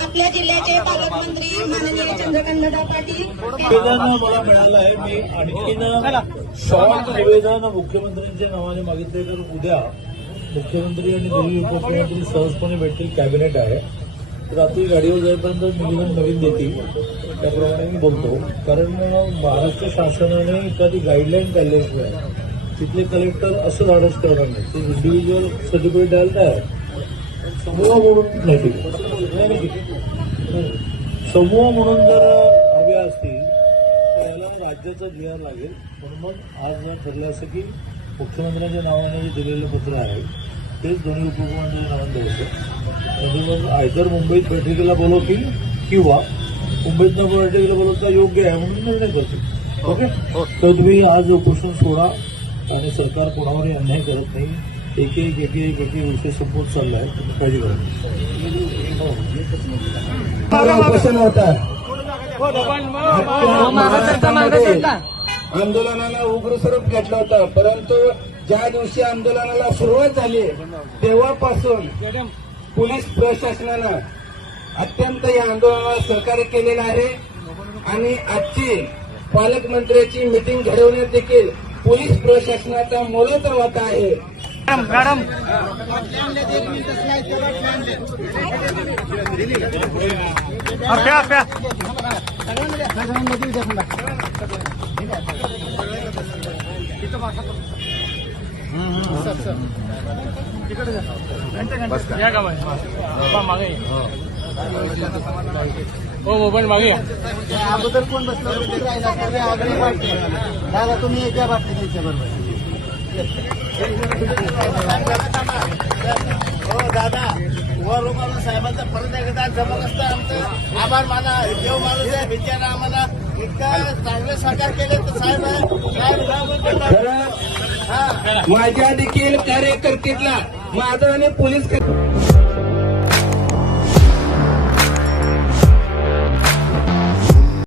आपल्या जिल्ह्याचे पालकमंत्री माननीय चंद्रकांतदा पाटील मला मिळालं आहे. मी आणखीन शॉर्ट निवेदन मुख्यमंत्र्यांच्या नावाने मागितले तर उद्या मुख्यमंत्री आणि दिल्ली उपमुख्यमंत्री सहजपणे भेटतील. कॅबिनेट आहे. रात्री गाडीवर जाईपर्यंत निवेदन नवीन देतील. त्याप्रमाणे मी बोलतो. कारण महाराष्ट्र शासनाने एखादी गाईडलाईन काढल्याशिवाय तिथले कलेक्टर असं धाडस करणार नाही. ते इंडिव्हिज्युअल सर्टिफिकेट द्यायला तयार. समूह म्हणून नाही ठीक. समूह म्हणून जर हवे असतील तर याला राज्याचा आर लागेल. म्हणून मग आज जर ठरलं असं की मुख्यमंत्र्यांच्या नावाने जे दिलेलं पत्र आहे तेच दोन्ही उपमुख्यमंत्र्यांच्या नावाने द्यायचं म्हणजे मग आयतर मुंबईत बैठकीला बोलवतील किंवा मुंबईतनं बैठकीला बोलवता योग्य आहे म्हणून निर्णय करतील. ओके? तर तुम्ही आज उपोषण सोडा. आणि सरकार कोणावरही अन्याय करत नाही. एक एक एक एक एक विषय संपवत चाललाय. तुम्ही काळजी करा आंदोलनाला उग्र स्वरूप घेतलं होतं. परंतु ज्या दिवशी आंदोलनाला सुरुवात झाली तेव्हापासून पोलीस प्रशासनानं अत्यंत या आंदोलनाला सहकार्य केलेलं आहे. आणि आजची पालकमंत्र्याची मिटिंग घडवण्यात देखील पोलीस प्रशासनाचा मोलाचा वाटा आहे. या का बाई? बाबा मागे. ये. हो मोबाईल मागे. अगोदर कोण बसलं दादा तुम्ही एक बाटली त्यांच्या बरोबर. हो दादा वर रुमाला साहेबांचा परत एकदा जमत असतं आमचं. आभार माना देव माणूस आहे बिचारा आम्हाला. इतकं चांगलं सहकार केले तर साहेब साहेब माझ्या देखील कार्यकर्त्याला माझं आणि पोलीस